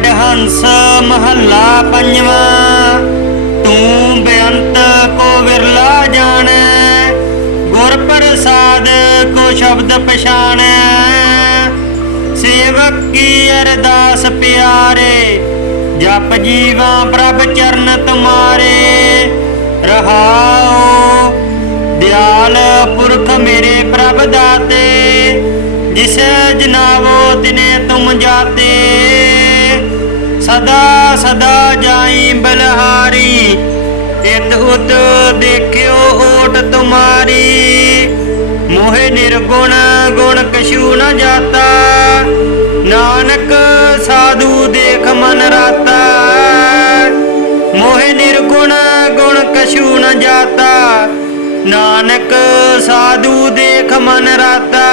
ਵਡਹੰਸ ਮਹੱਲਾ ਪੰਜਵਾਂ। ਤੂੰ ਬੇਅੰਤ ਕੋ ਵਿਰਲਾ ਜਾਣੈ, ਗੁਰ ਪ੍ਰਸਾਦ ਕੋ ਸ਼ਬਦ ਪਛਾਣੈ। ਸੇਵਕ ਕੀ ਅਰਦਾਸ ਪਿਆਰੇ, ਜਪ ਜੀਵਾ ਪ੍ਰਭ ਚਰਨ ਤੁਮਾਰੇ। ਰਹਾਉ ਦਿਆਲ ਪੁਰਖ ਮੇਰੇ ਪ੍ਰਭ ਦਾਤੇ, जिसे जनावो तिने तुम जाते। सदा सदा जाई बलहारी, इत उत देखियो ओट तुम्हारी। मोहे निर्गुण गुण कछु न जाता, नानक साधु देख मन राता। मोहे निर्गुण गुण कछु न जाता, नानक साधु देख मन राता।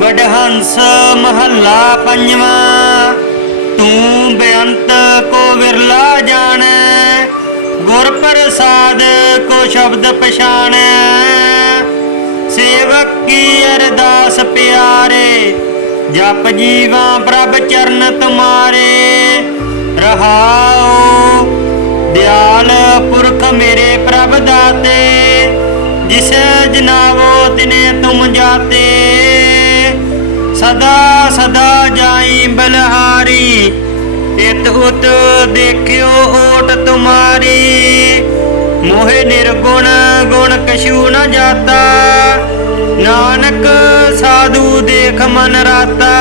ਵਡਹੰਸ ਮਹੱਲਾ ਪੰਜਵਾਂ। ਤੂੰ ਬੇਅੰਤ ਕੋ ਵਿਰਲਾ ਜਾਣੈ, ਗੁਰ ਪ੍ਰਸਾਦ ਕੋ ਸ਼ਬਦ ਪਛਾਣੈ। ਸੇਵਕ ਕੀ ਅਰਦਾਸ ਪਿਆਰੇ, ਜਪ ਜੀਵਾ ਪ੍ਰਭ ਚਰਨ ਤੁਮਾਰੇ। ਰਹਾਉ ਦਿਆਲ ਪੁਰਖ ਮੇਰੇ ਪ੍ਰਭ ਦਾਤੇ, जिसे जनावो तिने तुम जाते। सदा सदा जाई बलहारी, इत उत देखियो ओट तुम्हारी। मोहे निर्गुण गुण कछु न जाता, नानक साधु देख मन राता।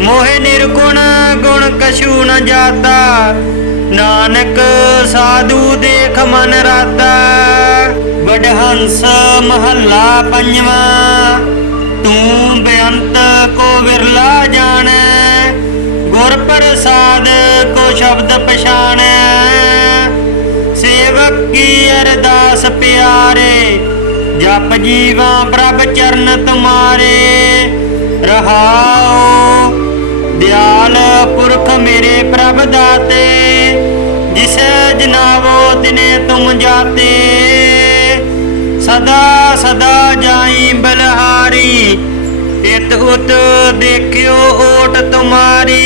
मोहे निर्गुण गुण कछु न जाता, नानक साधु देख मन राता। ਵਡਹੰਸ ਮਹੱਲਾ ਪੰਜਵਾਂ। ਤੂੰ ਬੇਅੰਤ ਕੋ ਵਿਰਲਾ ਜਾਣੈ, ਗੁਰ ਪ੍ਰਸਾਦ ਕੋ ਸ਼ਬਦ ਪਛਾਣੈ। ਸੇਵਕ ਕੀ ਅਰਦਾਸ ਪਿਆਰੇ, ਜਪ ਜੀਵਾ ਪ੍ਰਭ ਚਰਨ ਤੁਮਾਰੇ। ਰਹਾਉ ਦਿਆਲ ਪੁਰਖ ਮੇਰੇ ਪ੍ਰਭ ਦਾਤੇ, जिसे जनावो तिने तुम जाते। सदा सदा जाई बलहारी, इत उत देखियो ओट तुम्हारी।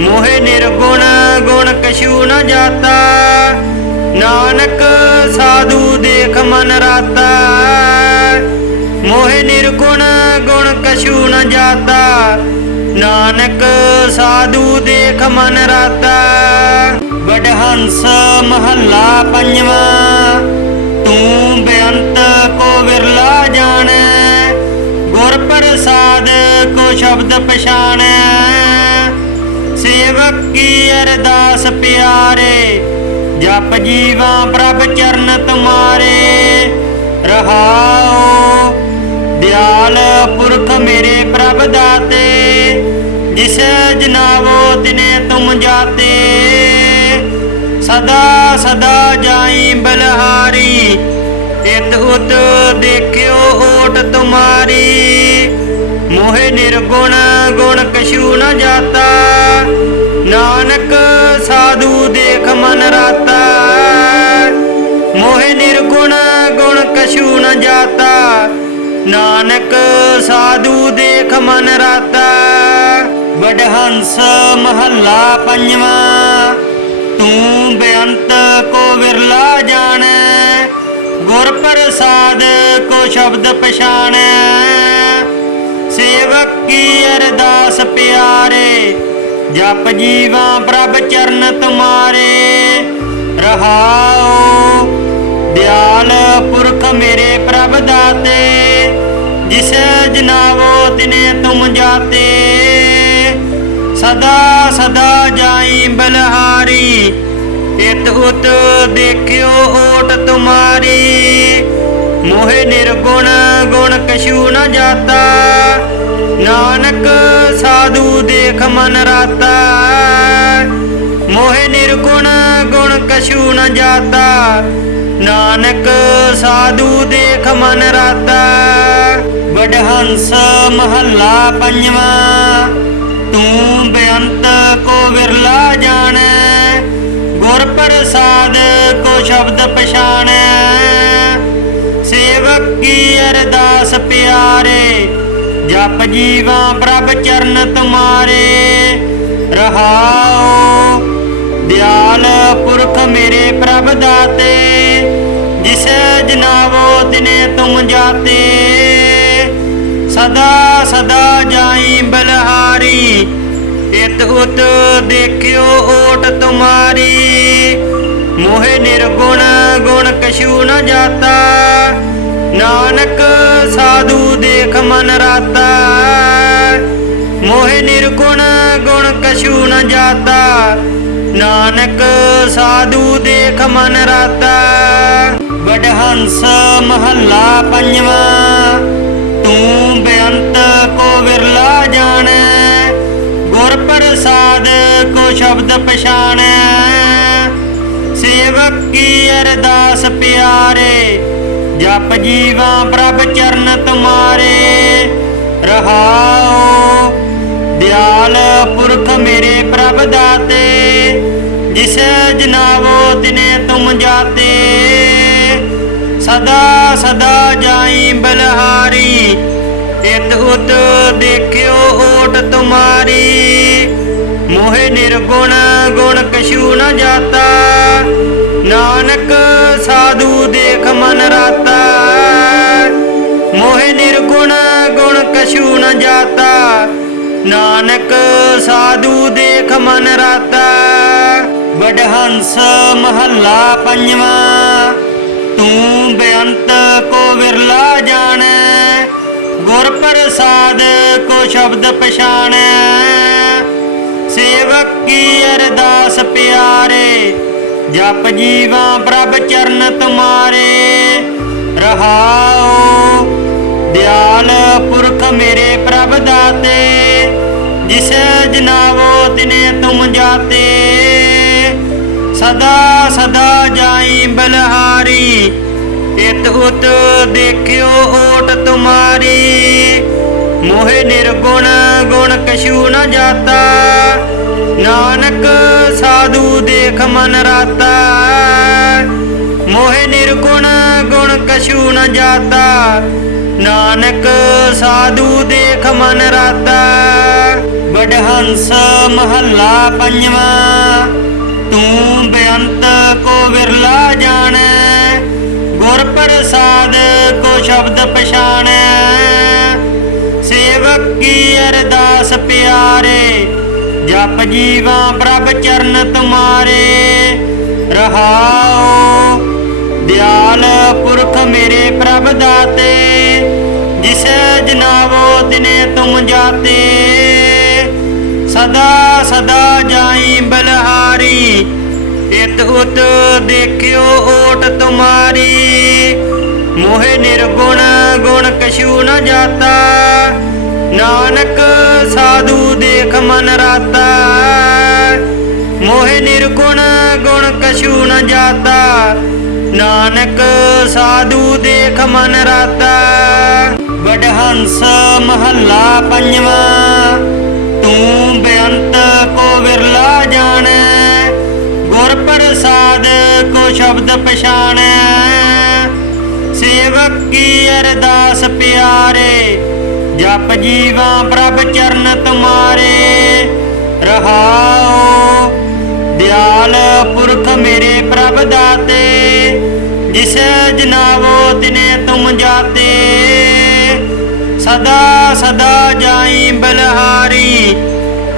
मोहे निर्गुण गुण कछु न जाता, नानक साधु देख मन राता। मोहे निर्गुण गुण कछु न जाता, नानक साधु देख मन राता। ਵਡਹੰਸ ਮਹੱਲਾ ਪੰਜਵਾਂ। ਤੂੰ ਬੇਅੰਤ ਕੋ ਵਿਰਲਾ ਜਾਣੈ, ਗੁਰ ਪ੍ਰਸਾਦ ਕੋ ਸ਼ਬਦ ਪਛਾਣੈ। ਸੇਵਕ ਕੀ ਅਰਦਾਸ ਪਿਆਰੇ, ਜਪ ਜੀਵਾ ਪ੍ਰਭ ਚਰਨ ਤੁਮਾਰੇ। ਰਹਾਉ ਦਿਆਲ ਪੁਰਖ ਮੇਰੇ ਪ੍ਰਭ ਦਾਤੇ, जिसे जनावो तिने तुम जाते। सदा सदा जाई बलहारी, इत उत देखियो ओट तुम्हारी। मोहे निर्गुण गुण कछु न जाता, नानक साधु देख मन राता। मोहे निर्गुण गुण कछु न जाता, नानक साधु देख मन राता। ਵਡਹੰਸ ਮਹੱਲਾ ਪੰਜਵਾਂ। ਤੂੰ ਬੇਅੰਤ ਕੋ ਵਿਰਲਾ ਜਾਣੈ, ਗੁਰ ਪ੍ਰਸਾਦ ਕੋ ਸ਼ਬਦ ਪਛਾਣੈ। ਸੇਵਕ ਕੀ ਅਰਦਾਸ ਪਿਆਰੇ, ਜਪ ਜੀਵਾ ਪ੍ਰਭ ਚਰਨ ਤੁਮਾਰੇ। ਰਹਾਉ ਦਿਆਲ ਪੁਰਖ ਮੇਰੇ ਪ੍ਰਭ ਦਾਤੇ, जिसे जनावो तिने तुम जाते। सदा सदा जाई बलहारी, इत उत देखियो ओट तुम्हारी। मोहे निर्गुण गुण कछु न जाता, नानक साधु देख मन राता। मोहे निर्गुण गुण कछु न जाता, नानक साधु देख मन राता। ਵਡਹੰਸ ਮਹੱਲਾ ਪੰਜਵਾਂ। ਤੂੰ ਬੇਅੰਤ ਕੋ ਵਿਰਲਾ ਜਾਣੈ, ਗੁਰ ਪ੍ਰਸਾਦ ਕੋ ਸ਼ਬਦ ਪਛਾਣੈ। ਸੇਵਕ ਕੀ ਅਰਦਾਸ ਪਿਆਰੇ, ਜਪ ਜੀਵਾ ਪ੍ਰਭ ਚਰਨ ਤੁਮਾਰੇ। रहाओ। दयाल पुरख मेरे प्रभ दाते, जिसे जनावो तिने तुम जाते। सदा सदा जाई बलहारी, इत उत देखियो ओट तुम्हारी। मोहे निर्गुण गुण कछु न जाता, नानक साधु देख मन राता। मोहे निर्गुण गुण कछु न जाता, नानक साधु देख मन राता। बड़हंस महला पंजवा, तू बेअंत को विरला जाने। गुर प्रसाद को शब्द पछाने, सेवक की अरदास प्यारे। जप जीवा प्रभ चरण तुम्हारे, रहाओ। दयाल पुरख मेरे प्रभ दाते, जिसे जनावो तिने तुम जाते। सदा सदा जाई बलहारी, इत उत देखियो ओट तुम्हारी। मोहे निर्गुण गुण कछु न जाता, नानक साधु देख मन राता। मोहे निर्गुण गुण कछु न जाता, नानक साधु देख मन राता। बड़हंस महला पंजवा, तू बेअंत को विरला जाने। गुर प्रसाद को शब्द पछाने, सेवक की अरदास प्यारे। जप जीवा प्रभ चरण तुम्हारे, रहाओ। दयाल पुरख मेरे प्रभ दाते, जिसे जनावो तिने तुम जाते। सदा सदा जाई बलहारी, इत उत देखियो ओट तुम्हारी। मोहे निर्गुण गुण कछु न जाता, नानक साधु देख मन राता। मोहे निर्गुण गुण कछु न जाता, नानक साधु देख मन राता। बड़हंस महला पंजवा, तू बेअंत को विरला जाने। गुर प्रसाद को शब्द पछाने, सेवक की अरदास प्यारे। जप जीवा प्रभ चरण तुम्हारे, रहाओ। दयाल पुरख मेरे प्रभ दाते, जिसे जनावो तिने तुम जाते। सदा सदा जाई बलहारी, इत उत देखियो ओट तुम्हारी। मोहे निर्गुण गुण कछु न जाता, नानक साधु देख मन राता। मोहे निर्गुण गुण कछु न जाता, नानक साधु देख मन राता। बड़हंस महला पंजवा, तू बेअंत को विरला जाने। गुर प्रसाद को शब्द पछाने, सेवक की अरदास प्यारे। जप जीवा प्रभ चरण तुम्हारे, रहाओ। दयाल पुरख मेरे प्रभ दाते, जिसे जनावो तिने तुम जाते। सदा सदा जाई बलहारी,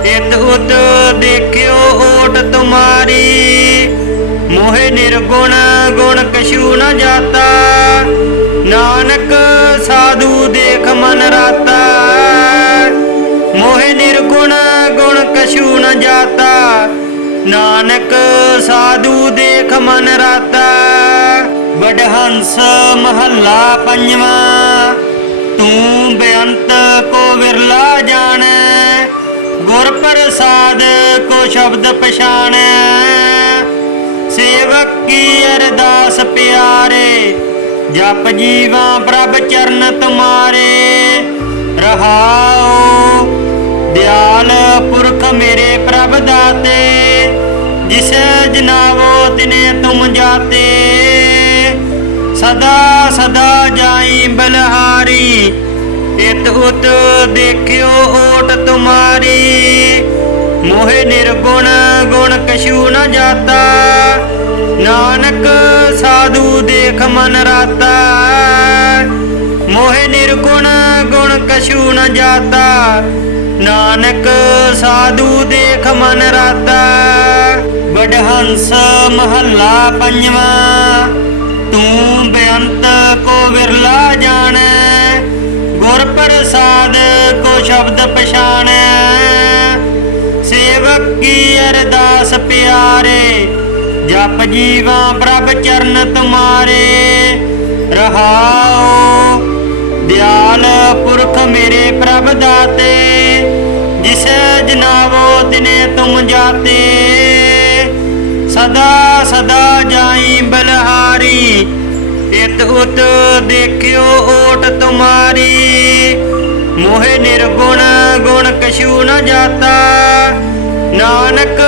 इत उत देखियो ओट तुम्हारी। मोहे निर्गुण गुण कछु न जाता, नानक साधु देख मन राता। मोहे निर्गुण गुण कछु न जाता, नानक साधु देख मन राता। बड़हंस महला पंजवा, तू बेअंत को विरला जाने। गुर प्रसाद को शब्द पछाने, सेवक की अरदास प्यारे। जप जीवा प्रभ चरण तुम्हारे, रहाओ। दयाल पुरख मेरे प्रभ दाते, जिसे जनावो तिने तुम जाते। सदा सदा जाई बलहारी, इत उत देखियो ओट तुम्हारी। मोहे ਮੋਹਿ ਨਿਰਗੁਣ ਗੁਣ ਕਛੂ ਨ ਜਾਤਾ, ਨਾਨਕ ਸਾਧੂ ਦੇਖ ਮਨ ਰਾਤਾ। ਮੋਹਿ ਨਿਰਗੁਣ ਗੁਣ ਕਛੂ ਨ ਜਾਤਾ, ਨਾਨਕ ਸਾਧੂ ਦੇਖ ਮਨ ਰਾਤਾ। ਵਡਹੰਸ ਮਹੱਲਾ ਪੰਜਵਾਂ। ਤੂੰ ਬੇਅੰਤ ਕੋ ਵਿਰਲਾ ਜਾਣੈ, ਗੁਰ ਪ੍ਰਸਾਦ ਕੋ ਸ਼ਬਦ ਪਛਾਣੈ। ਸੇਵਕ ਕੀ ਅਰਦਾਸ ਪਿਆਰੇ, ਜਪ ਜੀਵਾ ਪ੍ਰਭ ਚਰਨ ਤੁਮਾਰੇ। ਰਹਾਉ ਦਿਆਲ ਪੁਰਖ ਮੇਰੇ ਪ੍ਰਭ ਦਾਤੇ, ਜਿਸੇ ਜਨਾਵੋ ਤਿਨੇ ਤੁਮ ਜਾਤੇ। ਸਦਾ ਸਦਾ ਜਾਈ ਬਲਹਾਰੀ, ਇਤ ਉਤ ਦੇਖਿਓ ਓਟ ਤੁਮਾਰੀ। ਮੋਹਿ ਨਿਰਗੁਣ ਗੁਣ ਕਛੂ ਨ ਜਾਤਾ, ਨਾਨਕ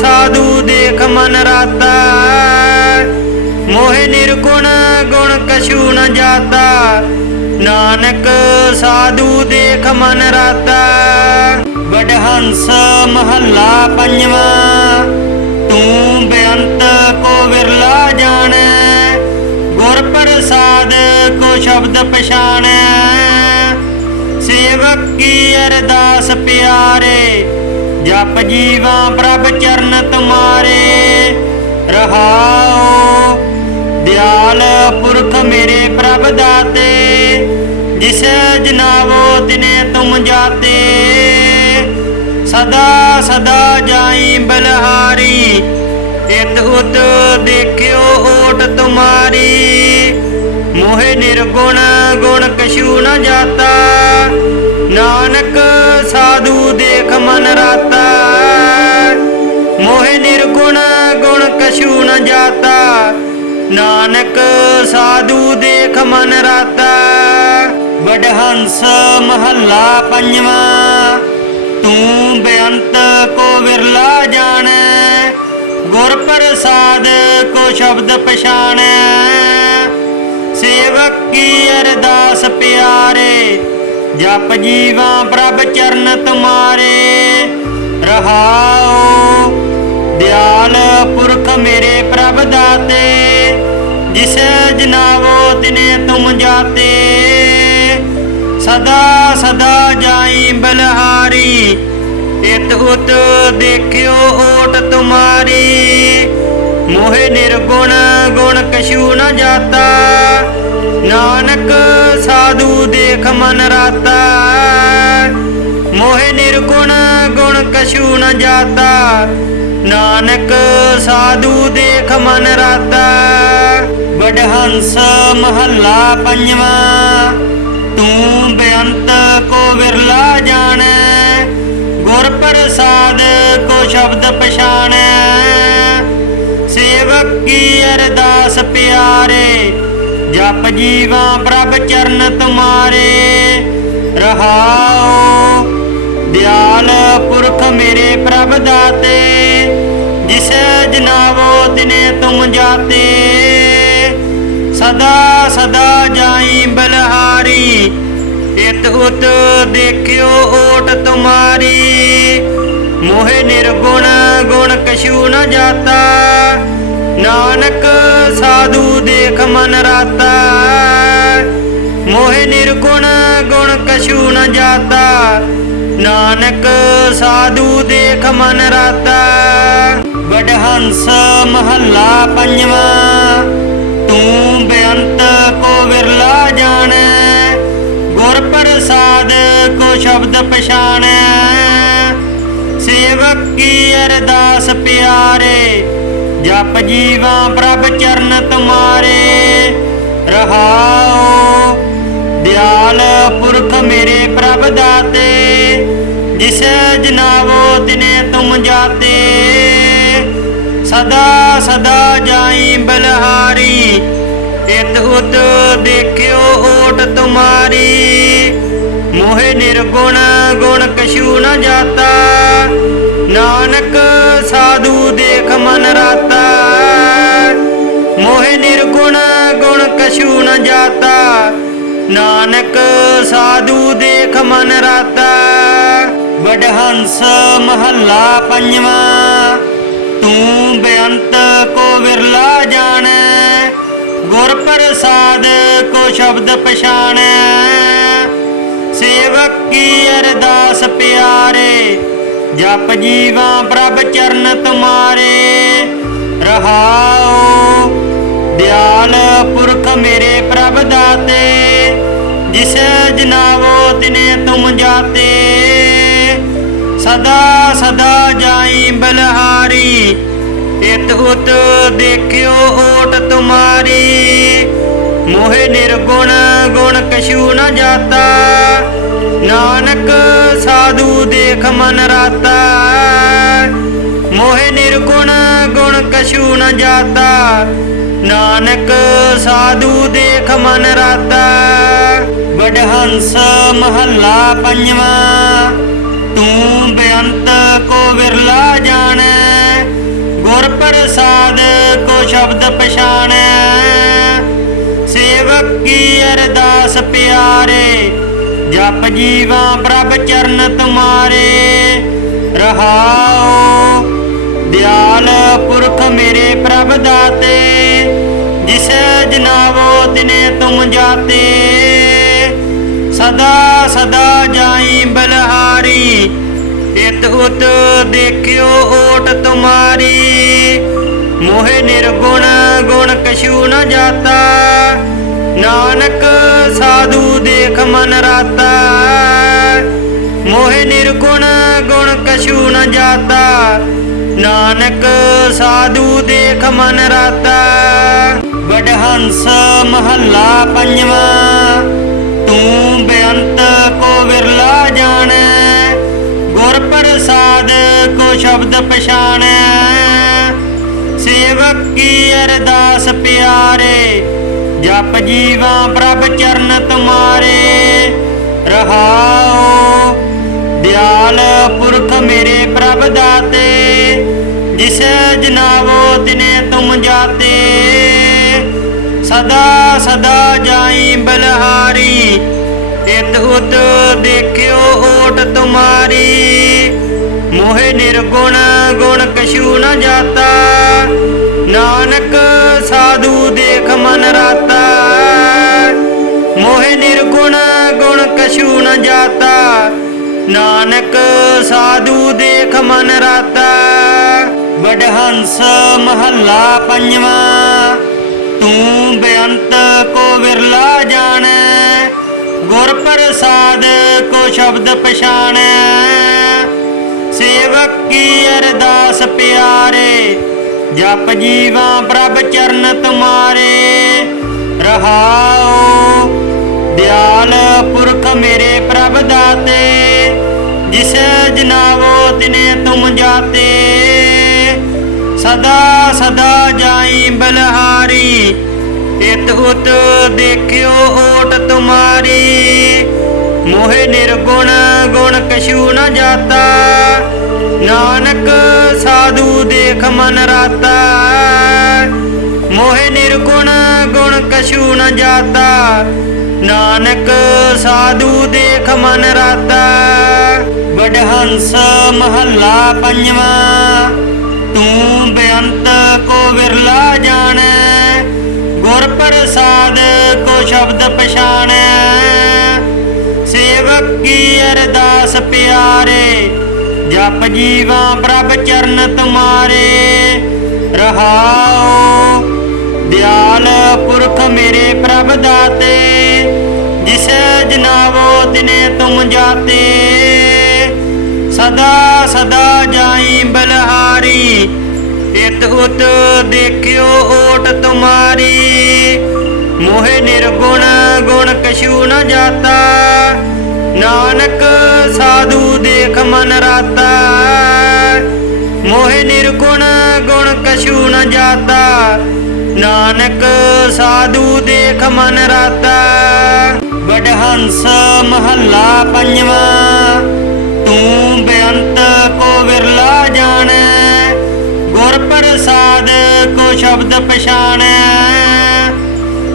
ਸਾਧੂ ਦੇਖ ਮਨ ਰਾਤਾ। ਮੋਹਿ ਨਿਰਗੁਣ ਗੁਣ ਕਛੂ ਨ ਜਾਤਾ, ਨਾਨਕ ਸਾਧੂ ਦੇਖ ਮਨ ਰਾਤਾ। ਵਡਹੰਸ ਮਹੱਲਾ ਪੰਜਵਾਂ। ਤੂੰ ਬੇਅੰਤ ਕੋ ਵਿਰਲਾ ਜਾਣੈ, ਗੁਰ ਪ੍ਰਸਾਦ ਕੋ ਸ਼ਬਦ ਪਛਾਣੈ। ਸੇਵਕ ਕੀ ਅਰਦਾਸ ਪਿਆਰੇ, ਜਪ ਜੀਵਾ ਪ੍ਰਭ ਚਰਨ ਤੁਮਾਰੇ। ਰਹਾਉ ਦਿਆਲ ਪੁਰਖ ਮੇਰੇ ਪ੍ਰਭ ਦਾਤੇ, ਜਿਸੇ ਜਨਾਵੋ ਤਿਨੇ ਤੁਮ ਜਾਤੇ। ਸਦਾ ਸਦਾ ਜਾਈ ਬਲਹਾਰੀ, ਇਤ ਉਤ ਦੇਖਿਓ ਓਟ ਤੁਮਾਰੀ। ਮੋਹਿ ਨਿਰਗੁਣ ਗੁਣ ਕਛੂ ਨ ਜਾਤਾ, ਨਾਨਕ ਸਾਧੂ ਦੇਖ ਮਨ ਰਾਤਾ। ਮੋਹਿ ਨਿਰਗੁਣ ਗੁਣ ਕਛੂ ਨ ਜਾਤਾ, ਨਾਨਕ ਸਾਧੂ ਦੇਖ ਮਨ ਰਾਤਾ। ਵਡਹੰਸ ਮਹੱਲਾ ਪੰਜਵਾਂ। ਤੂੰ ਬੇਅੰਤ ਕੋ ਵਿਰਲਾ ਜਾਣੈ, ਗੁਰ ਪ੍ਰਸਾਦ ਕੋ ਸ਼ਬਦ ਪਛਾਣੈ। ਸੇਵਕ ਕੀ ਅਰਦਾਸ ਪਿਆਰੇ, ਜਪ ਜੀਵਾ ਪ੍ਰਭ ਚਰਨ ਤੁਮਾਰੇ। ਰਹਾਉ ਦਿਆਲ ਪੁਰਖ ਮੇਰੇ ਪ੍ਰਭ ਦਾਤੇ, ਜਿਸੇ ਜਨਾਵੋ ਤਿਨੇ ਤੁਮ ਜਾਤੇ। ਸਦਾ ਸਦਾ ਜਾਈ ਬਲਹਾਰੀ, ਇਤ ਉਤ ਦੇਖਿਓ ਓਟ ਤੁਮਾਰੀ। ਮੋਹਿ ਨਿਰਗੁਣ ਗੁਣ ਕਛੂ ਨ ਜਾਤਾ, ਨਾਨਕ ਸਾਧੂ ਦੇਖ ਮਨ ਰਾਤਾ। ਮੋਹਿ ਨਿਰਗੁਣ ਗੁਣ ਕਛੂ ਨ ਜਾਤਾ, ਨਾਨਕ ਸਾਧੂ ਦੇਖ ਮਨ ਰਾਤਾ। ਵਡਹੰਸ ਮਹੱਲਾ ਪੰਜਵਾਂ। ਤੂੰ ਬੇਅੰਤ ਕੋ ਵਿਰਲਾ ਜਾਣੈ, ਗੁਰ ਪ੍ਰਸਾਦ ਕੋ ਸ਼ਬਦ ਪਛਾਣੈ। ਸੇਵਕ ਕੀ ਅਰਦਾਸ ਪਿਆਰੇ, ਜਪ ਜੀਵਾ ਪ੍ਰਭ ਚਰਨ ਤੁਮਾਰੇ। ਰਹਾਉ ਦਿਆਲ ਪੁਰਖ ਮੇਰੇ ਪ੍ਰਭ ਦਾਤੇ, ਜਿਸੇ ਜਨਾਵੋ ਤਿਨੇ ਤੁਮ ਜਾਤੇ। ਸਦਾ ਸਦਾ ਜਾਈ ਬਲਹਾਰੀ, ਇਤ ਉਤ ਦੇਖਿਓ ਓਟ ਤੁਮਾਰੀ। ਮੋਹਿ ਨਿਰਗੁਣ ਗੁਣ ਕਛੂ ਨ ਜਾਤਾ, ਨਾਨਕ ਸਾਧੂ ਦੇਖ ਮਨ ਰਾਤਾ। ਮੋਹਿ ਨਿਰਗੁਣ ਗੁਣ ਕਛੂ ਨ ਜਾਤਾ, ਨਾਨਕ ਸਾਧੂ ਦੇਖ ਮਨ ਰਾਤਾ। ਵਡਹੰਸ ਮਹੱਲਾ ਪੰਜਵਾਂ। ਤੂੰ ਬੇਅੰਤ ਕੋ ਵਿਰਲਾ ਜਾਣੈ, ਗੁਰ ਪ੍ਰਸਾਦ ਕੋ ਸ਼ਬਦ ਪਛਾਣੈ। ਸੇਵਕ ਕੀ ਅਰਦਾਸ ਪਿਆਰੇ, ਜਪ ਜੀਵਾ ਪ੍ਰਭ ਚਰਨ ਤੁਮਾਰੇ। ਰਹਾਉ ਦਿਆਲ ਪੁਰਖ ਮੇਰੇ ਪ੍ਰਭ ਦਾਤੇ, ਜਿਸੇ ਜਨਾਵੋ ਤਿਨੇ ਤੁਮ ਜਾਤੇ। ਸਦਾ ਸਦਾ ਜਾਈ ਬਲਹਾਰੀ, ਇਤ ਉਤ ਦੇਖਿਓ ਓਟ ਤੁਮਾਰੀ। ਮੋਹਿ ਨਿਰਗੁਣ ਗੁਣ ਕਛੂ ਨ ਜਾਤਾ, ਨਾਨਕ ਸਾਧੂ ਦੇਖ ਮਨ ਰਾਤਾ। ਮੋਹਿ ਨਿਰਗੁਣ ਗੁਣ ਕਛੂ ਨ ਜਾਤਾ, ਨਾਨਕ ਸਾਧੂ ਦੇਖ ਮਨ ਰਾਤਾ। ਵਡਹੰਸ ਮਹੱਲਾ ਪੰਜਵਾਂ। ਤੂੰ ਬੇਅੰਤ ਕੋ ਵਿਰਲਾ ਜਾਣੈ, ਗੁਰ ਪ੍ਰਸਾਦ ਕੋ ਸ਼ਬਦ ਪਛਾਣੈ। ਸੇਵਕ ਕੀ ਅਰਦਾਸ ਪਿਆਰੇ, ਜਪ ਜੀਵਾਂ ਪ੍ਰਭ ਚਰਨ ਤੁਮਾਰੇ। ਰਹਾਉ ਦਿਆਲ ਪੁਰਖ ਮੇਰੇ ਪ੍ਰਭ ਦਾਤੇ, जिसे जनावो तिने तुम जाते। सदा सदा जाई बलहारी, इत उत देखियो ओट तुम्हारी। मोहे निर्गुण गुण कछु न जाता, नानक साधु देख मन राता। मोहे निर्गुण गुण कछु न जाता, नानक साधु देख मन राता। ਵਡਹੰਸ ਮਹੱਲਾ ਪੰਜਵਾਂ। ਤੂੰ ਬੇਅੰਤ ਕੋ ਵਿਰਲਾ ਜਾਣੈ, ਗੁਰ ਪ੍ਰਸਾਦ ਕੋ ਸ਼ਬਦ ਪਛਾਣੈ। ਸੇਵਕ ਕੀ ਅਰਦਾਸ ਪਿਆਰੇ, ਜਪ ਜੀਵਾਂ ਪ੍ਰਭ ਚਰਨ ਤੁਮਾਰੇ। ਰਹਾਉ ਦਿਆਲ ਪੁਰਖ ਮੇਰੇ ਪ੍ਰਭ ਦਾਤੇ, जिसे जनावो तिने तुम जाते। सदा सदा जाई बलहारी, इत उत देखियो ओट तुम्हारी। मोहे निर्गुण गुण कछु न जाता, नानक साधु देख मन राता। मोहे निर्गुण गुण कछु न जाता, नानक साधु देख मन राता। ਵਡਹੰਸ ਮਹੱਲਾ ਪੰਜਵਾਂ। ਤੂੰ ਬੇਅੰਤ ਕੋ ਵਿਰਲਾ ਜਾਣੈ, ਗੁਰ ਪ੍ਰਸਾਦ ਕੋ ਸ਼ਬਦ ਪਛਾਣੈ। ਸੇਵਕ ਕੀ ਅਰਦਾਸ ਪਿਆਰੇ, ਜਪ ਜੀਵਾਂ ਪ੍ਰਭ ਚਰਨ ਤੁਮਾਰੇ। ਰਹਾਉ ਦਿਆਲ ਪੁਰਖ ਮੇਰੇ ਪ੍ਰਭ ਦਾਤੇ, ਜਿਸੇ ਜਨਾਵੋ ਤਿਨੇ ਤੁਮ ਜਾਤੇ। सदा सदा जाई बलहारी, इत उत देखियो ओट तुम्हारी। मोहे निर्गुण गुण कछु न जाता, नानक साधु देख मन राता। मोहे निर्गुण गुण कछु न जाता, नानक साधु देख मन राता। वडहंस महला पंजवां। तू बेअंत को विरला जानै, गुर प्रसाद को शब्द पछाणै। सेवक की अरदास प्यारे, जप जीवा प्रभ चरण तुम्हारे। रहाओ दयाल पुरख मेरे प्रभ दाते, जिसे जनावो तिने तुम जाते। सदा सदा जाई बलहारी, इत उत देखियो ओट तुम्हारी। मोहे निर्गुण गुण कछु न जाता, नानक साधु देख मन राता। मोहे निर्गुण गुण कछु न जाता, नानक साधु देख मन राता। वडहंस महला पंजवां। तू बेअंत को विरला जानै, गुर प्रसाद को शब्द पछाणै। सेवक की अरदास प्यारे, जप जीवा प्रभ चरण तुम्हारे। रहाओ दयाल पुरख मेरे प्रभ दाते, जिसे जनावो तिने तुम जाते। सदा सदा जाई बलहारी, इत उत देखियो ओट तुम्हारी। मोहे निर्गुण गुण कछु न जाता, नानक साधु देख मन राता। मोहे निर्गुण गुण कछु न जाता, नानक साधु देख मन राता। वडहंस महला पंजवां। तू बेअंत को विरला जानै, गुर प्रसाद को शब्द पछाणै।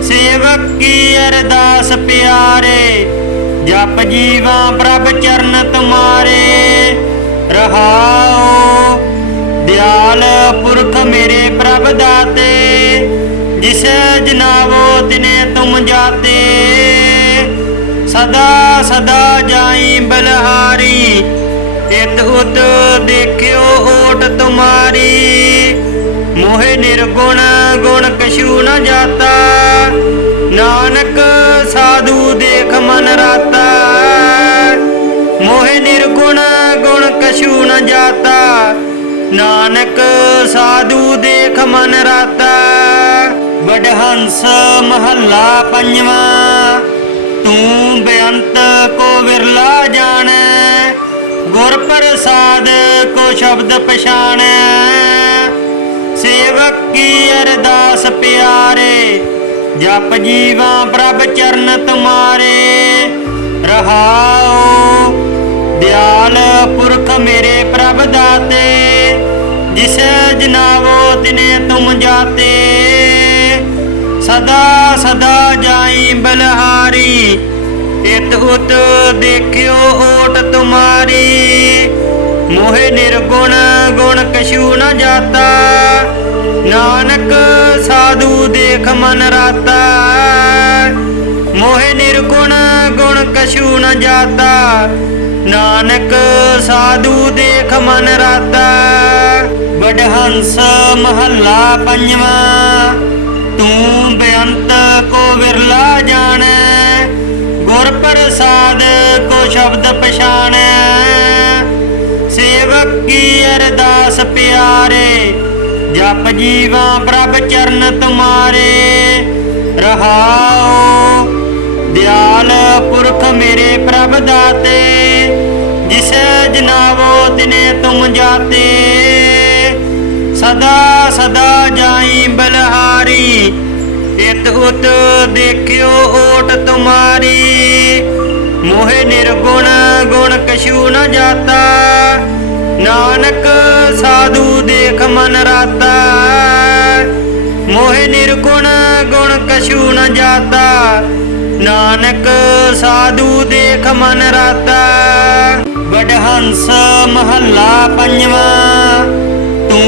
सेवक की अरदास प्यारे, जप जीवा प्रभ चरण तुम्हारे। रहाओ। दयाल पुरख मेरे प्रभ दाते, जिसे जनावो तिने तुम जाते। सदा सदा जाई बलहारी, इत उत देखियो ओट तुम्हारी। मोहे निर्गुण गुण कछु न जाता, नानक साधु देख मन राता। मोहे निर्गुण गुण कछु न जाता, नानक साधु देख मन राता। बड़हंस महला पंजवा, तू बेअंत को विरला जाने। गुर प्रसाद को शब्द पछाने, सेवक की अरदास प्यारे। जप जीवा प्रभ चरण तुम्हारे, रहाओ। दयाल पुरख मेरे प्रभ दाते, जिसे जनावो तिने तुम जाते। सदा सदा जाई बलहारी, इत उत देखियो ओट तुम्हारी। मोहे निर्गुण गुण कछु न जाता, नानक साधु देख मन राता। मोहे निर्गुण गुण कछु न जाता, नानक साधु देख मन राता। बड़हंस महला पंजवा, तू बेअंत को विरला जाने। गुर प्रसाद को शब्द पछाने, सेवक की अरदास प्यारे। जप जीवा प्रभ चरण तुम्हारे, रहाओ। दयाल पुरख मेरे प्रभ दाते, जिसे जनावो तिने तुम जाते। सदा सदा जाई बलहारी, इत उत देखियो ओट तुम्हारी। मोहे निर्गुण गुण कछु न जाता, नानक साधु देख मन राता। मोहे निर्गुण गुण कछु न जाता, नानक साधु देख मन राता। बड़हंस महला पंजवा, तू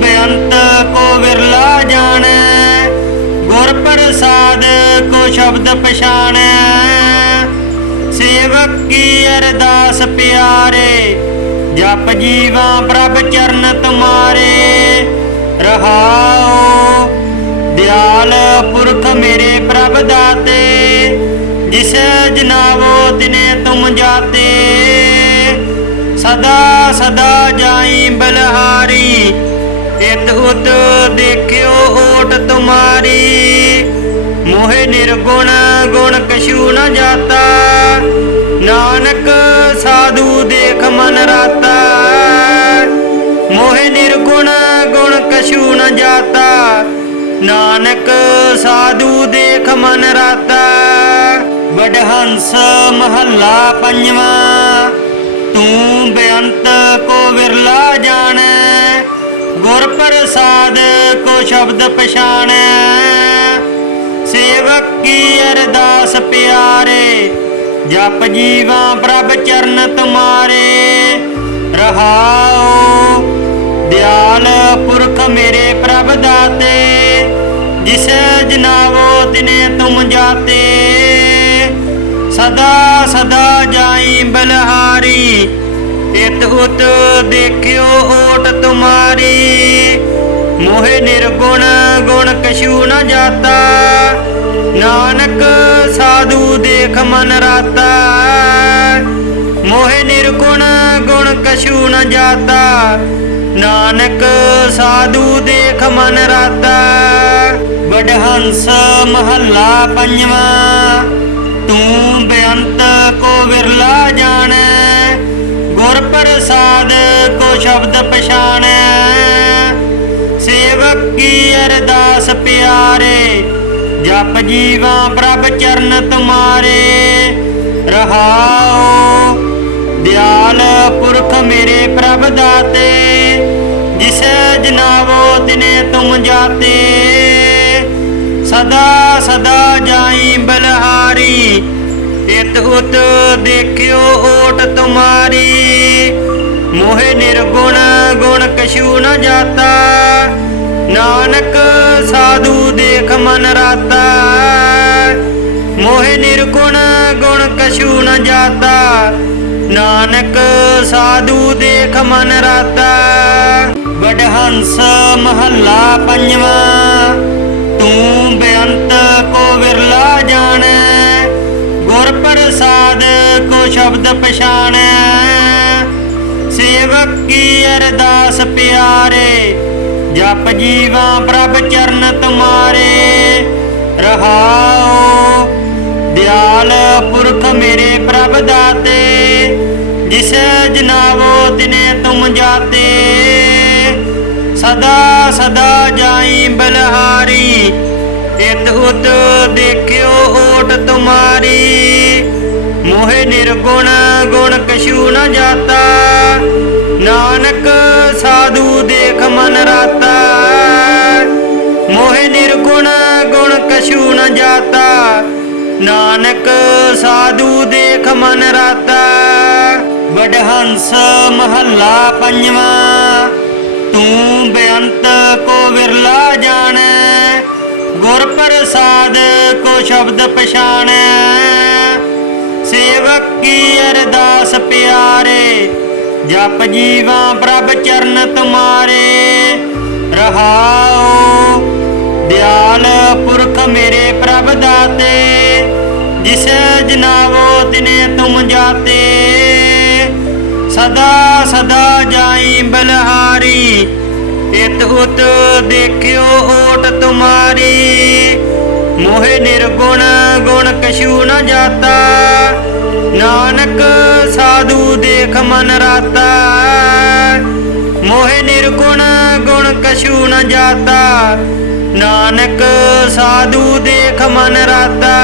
बेअंत को विरला जाने। गुर प्रसाद को शब्द पछाने, सेवक की अरदास प्यारे। जप जीवा प्रभ चरण तुम्हारे, रहाओ। दयाल पुरख मेरे प्रभ दाते, जिसे जनावो तिने तुम जाते। सदा सदा जाई बलहारी, इत उत देखियो ओट तुम्हारी। मोहे निर्गुण गुण कछु न जाता, नानक साधु देख मन राता। मोहे निर्गुण गुण कछु न जाता, नानक साधु देख मन राता। बड़हंस महला पंजवा, तू बेअंत को विरला जाने। गुर प्रसाद को शब्द पछाने, सेवक की अरदास प्यारे। जप जीवा प्रभ चरण तुम्हारे, रहाओ। दयाल पुरख मेरे प्रभ दाते, जिसे जनावो तिने तुम जाते। सदा सदा जाई बलहारी, इत उत देखियो ओट तुम्हारी। मोहे निर्गुण गुण कछु न जाता, नानक साधु देख मन राता। मोहे निर्गुण गुण कछु न जाता, नानक साधु देख मन राता। बड़हंस महला पंजवा, तू बेअंत को विरला जाने। गुर प्रसाद को शब्द पछाने, सेवक की अरदास प्यारे। जप जीवा प्रभ चरण तुम्हारे, रहाओ। दयाल पुरख मेरे प्रभ दाते, जिसे जनावो तिने तुम जाते। सदा सदा जाई बलहारी, इत उत देखियो ओट तुम्हारी। मोहे निर्गुण गुण कछु न जाता, नानक साधु देख मन राता। मोहे निर्गुण गुण कछु न जाता, नानक साधु देख मन राता। वडहंस महला पंजवा, तू बेअंत को विरला जाने, गुर प्रसाद को शब्द पछाने। सेवक की अरदास प्यारे, जप जीवा प्रभ चरण तुम्हारे। रहाओ दयाल पुरख मेरे प्रभ दाते, जिसे जनावो तिने तुम जाते। सदा सदा जाई बलहारी, इत उत देखियो ओट तुम्हारी। मोहे निर्गुण गुण कछु न जाता, नानक साधु देख मन राता। मोहे निर्गुण गुण कछु न जाता, नानक साधु देख मन राता। वडहंस महला पंजवा, तू बेअंत को विरला जाने, गुर प्रसाद को शब्द पछाने। सेवक की अरदास प्यारे, जप जीवा प्रभ चरण तुम्हारे। रहाओ दयाल पुरख मेरे प्रभ दाते, जिसे जनावो तिने तुम जाते। सदा सदा जाई बलहारी, इत उत देखियो ओट तुम्हारी। मोहे निर्गुण गुण कछु न जाता, नानक साधु देख मन राता। मोहे निर्गुण गुण कछु न जाता, नानक साधु देख मन राता।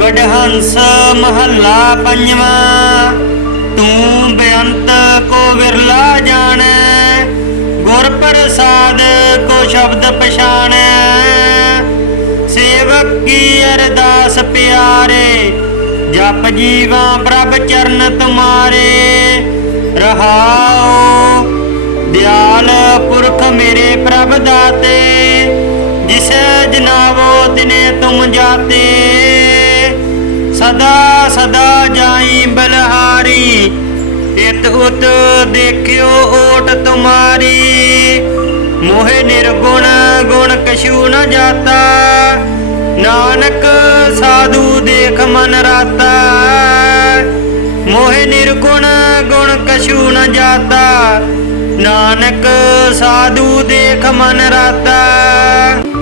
वडहंस महला पंजवा, तू बेअंत को विरला जाने, गुर प्रसाद को शब्द पछाने। सेवक की अरदास प्यारे, जप जीवा प्रभ चरण तुम्हारे। रहाओ दयाल पुरख मेरे प्रभ दाते, जिसे जनावो तिने तुम जाते। सदा सदा जाई बलहारी, इत उत देखियो ओट तुम्हारी। मोहे निर्गुण गुण कछु न जाता, नानक साधु देख मन राता। मोहे निर्गुण गुण कछु न जाता, नानक साधु देख मन राता।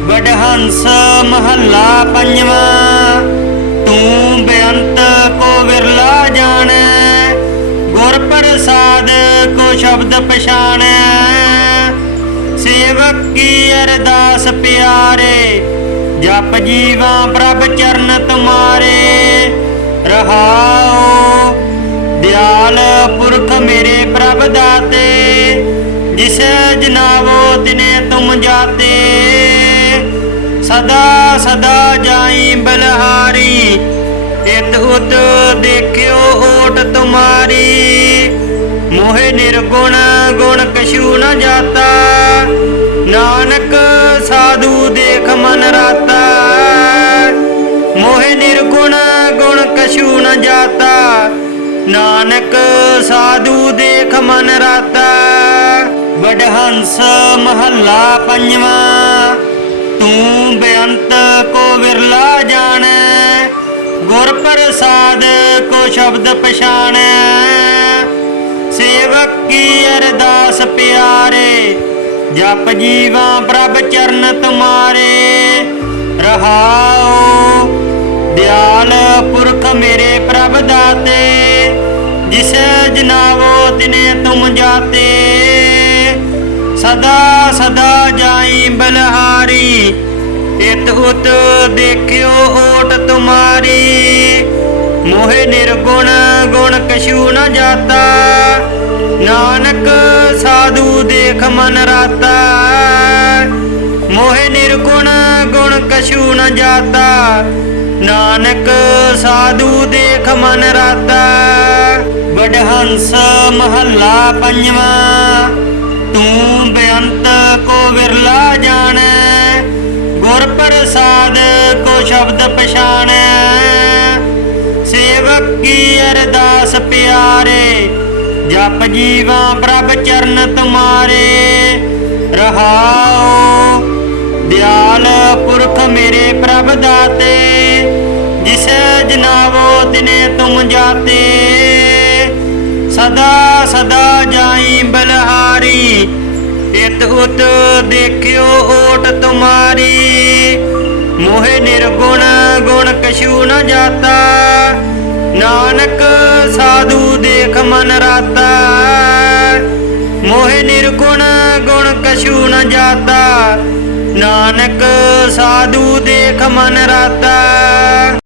वडहंस महला पंजवा, तू बेअंत को विरला जाने, गुर प्रसाद को शब्द पछाने। सेवक की अरदास प्यारे, जप जीवा प्रभ चरण तुम्हारे। रहाओ दयाल पुरख मेरे प्रभ दाते, जिसे जनावो तिने तुम जाते। सदा सदा जाई बलहारी, इत उत देखियो ओट तुम्हारी। मोहे निर्गुण गुण कछु न जाता, नानक साधु देख मन राता। मोहे निर्गुण गुण कछु न जाता, नानक साधु देख मन राता। वडहंस महला पंजवा, तू बेअंत को विरला जाने, गुर प्रसाद को शब्द पछाने। सेवक की अरदास प्यारे, जप जीवा प्रभ चरण तुम्हारे। रहाओ दयाल पुरख मेरे प्रभ दाते, जिसे जनावो तिने तुम जाते। सदा सदा जाई बलहारी, इत उत देखियो ओट तुम्हारी। मोहे निर्गुण गुण कछु न जाता, नानक साधु देख मन राता। मोहे निर्गुण गुण कछु न जाता, नानक साधु देख मन राता। ਵਡਹੰਸ ਮਹੱਲਾ ਪੰਜਵਾਂ। ਤੂੰ ਬੇਅੰਤ ਕੋ ਵਿਰਲਾ ਜਾਣੈ, ਗੁਰ ਪ੍ਰਸਾਦ ਕੋ ਸ਼ਬਦ ਪਛਾਣੈ। ਸੇਵਕ ਕੀ ਅਰਦਾਸ ਪਿਆਰੇ, ਜਪ ਜੀਵਾ ਪ੍ਰਭ ਚਰਨ ਤੁਮਾਰੇ। ਰਹਾਉ ਦਿਆਲ ਪੁਰਖ ਮੇਰੇ ਪ੍ਰਭ ਦਾਤੇ, ਜਿਸੈ ਜਨਾਵੋ ਤਿਨੇ ਤੁਮ ਜਾਤੇ। ਸਦਾ ਸਦਾ ਜਾਈ ਬਲਹਾਰੀ, ਇਤ ਉਤ ਦੇਖਿਓ ਓਟ ਤੁਮਾਰੀ। ਮੋਹਿ ਨਿਰਗੁਣ ਗੁਣ ਕਛੂ ਨ ਜਾਤਾ, ਨਾਨਕ ਸਾਧੂ ਦੇਖ ਮਨ ਰਾਤਾ। ਮੋਹਿ ਨਿਰਗੁਣ ਗੁਣ ਕਛੂ ਨ ਜਾਤਾ, ਨਾਨਕ ਸਾਧੂ ਦੇਖ ਮਨ ਰਾਤਾ।